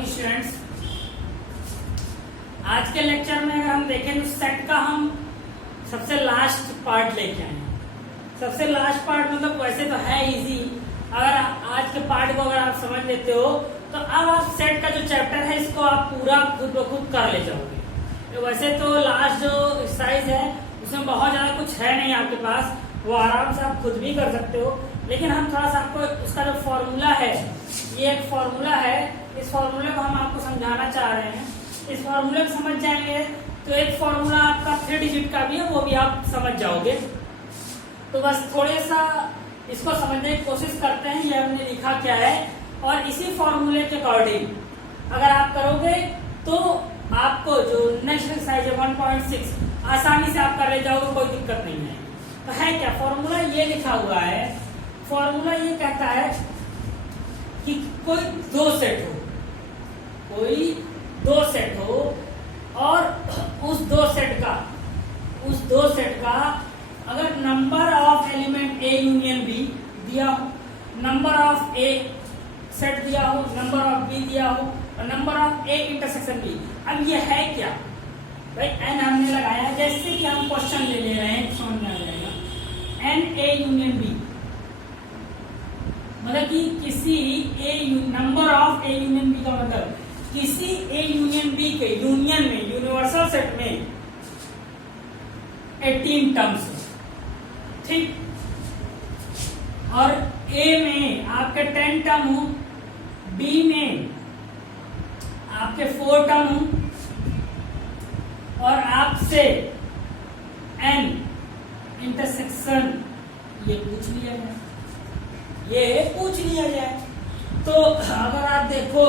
Morning students. आज के lecture में अगर हम देखें तो सेट का हम सबसे लास्ट पार्ट लेके आए हैं। सबसे लास्ट पार्ट मतलब वैसे तो है इजी, अगर आज के पार्ट को अगर आप समझ लेते हो तो अब आप सेट का जो चैप्टर है इसको आप पूरा खुद ब खुद कर ले जाओगे। वैसे तो लास्ट जो एक्सरसाइज है उसमें बहुत ज्यादा कुछ है नहीं आपके पास, वो आराम से आप खुद भी कर सकते हो, लेकिन हम थोड़ा सा आपको उसका जो फॉर्मूला है, ये एक फॉर्मूला है, इस फॉर्मूले को हम आपको समझाना चाह रहे हैं। इस फॉर्मूले को समझ जाएंगे तो एक फॉर्मूला आपका 3 डिजिट का भी है, वो भी आप समझ जाओगे। तो बस थोड़े सा इसको समझने की कोशिश करते हैं, ये हमने लिखा क्या है, और इसी फॉर्मूले के अकॉर्डिंग अगर आप करोगे तो आपको जो नेक्स्ट एक्सरसाइज है 1.6 आसानी से आप कर ले जाओगे, कोई दिक्कत नहीं है। तो है क्या फॉर्मूला, ये लिखा हुआ है। फॉर्मूला ये कहता है कि कोई दो सेट हो और उस दो सेट का अगर number of element A union B दिया हो, नंबर ऑफ ए सेट दिया हो, नंबर ऑफ बी दिया हो और number of A intersection B. अब ये है क्या भाई, एन हमने लगाया, जैसे कि हम क्वेश्चन ले ले रहे हैं, समझ में आ जाएगा। एन ए यूनियन बी मतलब कि किसी number of A union B का मतलब किसी ए यूनियन बी के यूनियन में, यूनिवर्सल सेट में 18 टर्म्स, ठीक, और ए में आपके 10 टर्म हो, बी में आपके 4 टर्म हो, और आपसे एन इंटरसेक्शन ये पूछ लिया जाए। तो अगर आप देखो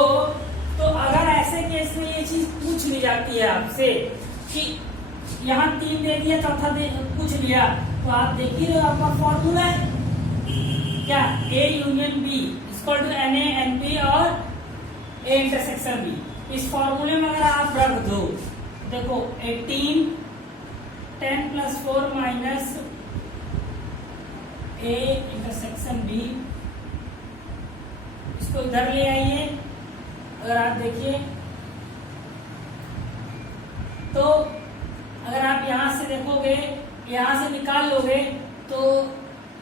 तो अगर ऐसे केस में ये चीज पूछ ली जाती है आपसे कि यहाँ 3 दे दिया, चौथा पूछ लिया, तो आप देख ही रहे हो आपका फॉर्मूला है क्या, A union B equal to n A n B और ए इंटरसेक्शन बी। इस फॉर्मूले में अगर आप रख दो, देखो 18 10 + 4 माइनस ए इंटरसेक्शन बी, इसको इधर ले आइए। अगर आप देखिए तो अगर आप यहां से देखोगे, यहां से निकाल लोगे तो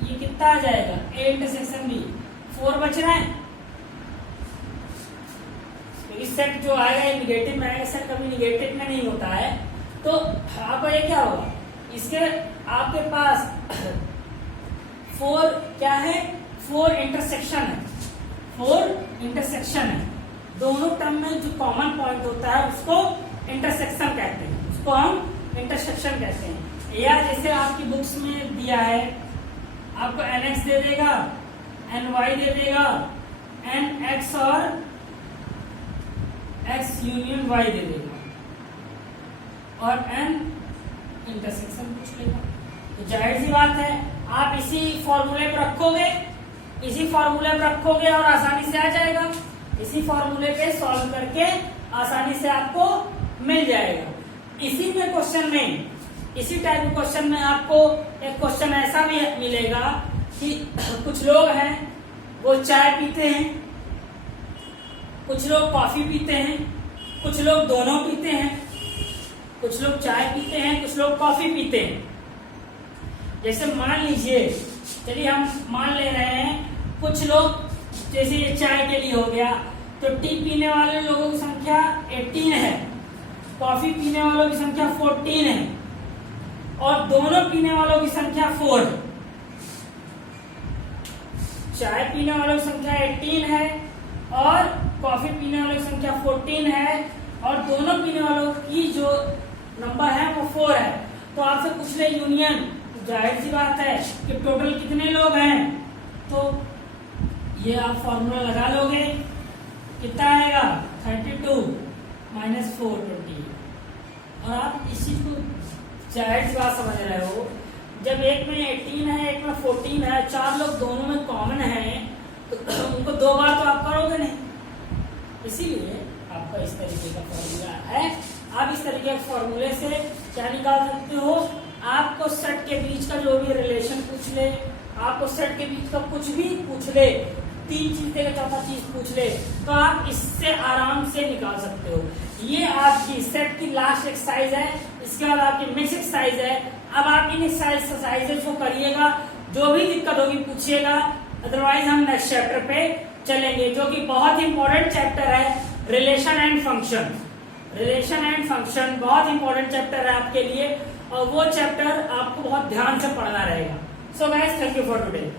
ये कितना आ जाएगा, ए इंटरसेक्शन बी 4 बच रहा है। तो इस सेट जो आएगा ये निगेटिव में आएगा, सेट कभी निगेटिव में नहीं होता है। तो आपका ये क्या होगा, इसके आपके पास 4 क्या है, 4 इंटरसेक्शन है। दोनों टर्म में जो कॉमन पॉइंट होता है उसको इंटरसेक्शन कहते हैं, उसको हम इंटरसेक्शन कहते हैं। या जैसे आपकी बुक्स में दिया है, आपको nx दे देगा, ny दे देगा, nx और x यूनियन y दे देगा, और n इंटरसेक्शन पूछ लेगा। तो जाहिर सी बात है आप इसी फॉर्मूले पर रखोगे और आसानी से आ जाएगा। इसी फॉर्मूले पे सॉल्व करके आसानी से आपको मिल जाएगा। इसी में क्वेश्चन में, इसी टाइप के क्वेश्चन में आपको एक क्वेश्चन ऐसा भी मिलेगा कि कुछ लोग हैं वो चाय पीते हैं, कुछ लोग कॉफी पीते हैं, कुछ लोग दोनों पीते हैं, कुछ लोग चाय पीते हैं, कुछ लोग कॉफी पीते हैं। जैसे मान लीजिए, चलिए हम मान ले रहे हैं कुछ लोग, जैसे ये चाय के लिए हो गया, तो टी पीने वाले लोगों की संख्या 18 है, कॉफी पीने वालों की संख्या 14 है, और दोनों पीने वालों की संख्या 4 है। चाय पीने वालों की संख्या 18 है और कॉफी पीने वालों की संख्या 14 है, और दोनों पीने वालों की जो नंबर है वो 4 है। तो आपसे पूछ ले यूनियन, जाहिर सी बात है कि टोटल कितने लोग हैं, तो ये आप फॉर्मूला लगा लोगे, कितना आएगा 32 - 4 20। और आप इस चीज को जाहिर सी बात समझ रहे हो, जब एक में 18 है, एक में 14 है, 4 लोग दोनों में कॉमन है, तो उनको 2 बार तो आप करोगे नहीं, इसीलिए आपका इस तरीके का फॉर्मूला है। आप इस तरीके के फॉर्मूले से क्या निकाल सकते हो, आपको सेट के बीच का जो भी रिलेशन पूछ ले, आपको सेट के बीच का कुछ भी पूछ ले, 3 चीज देगा, चौथा चीज पूछ ले, तो आप इससे आराम से निकाल सकते हो। ये आपकी सेट की लास्ट एक्सरसाइज है। इसके बाद आपकी नेक्स्ट एक्सरसाइज है। अब आप इन एक्सरसाइजेस को करिएगा, जो भी दिक्कत होगी पूछिएगा, अदरवाइज हम नेक्स्ट चैप्टर पे चलेंगे, जो कि बहुत इंपॉर्टेंट चैप्टर है, relation and function. Relation and function बहुत इंपॉर्टेंट चैप्टर है आपके लिए, और वो चैप्टर आपको बहुत ध्यान से पढ़ना रहेगा। So guys, thank you for today.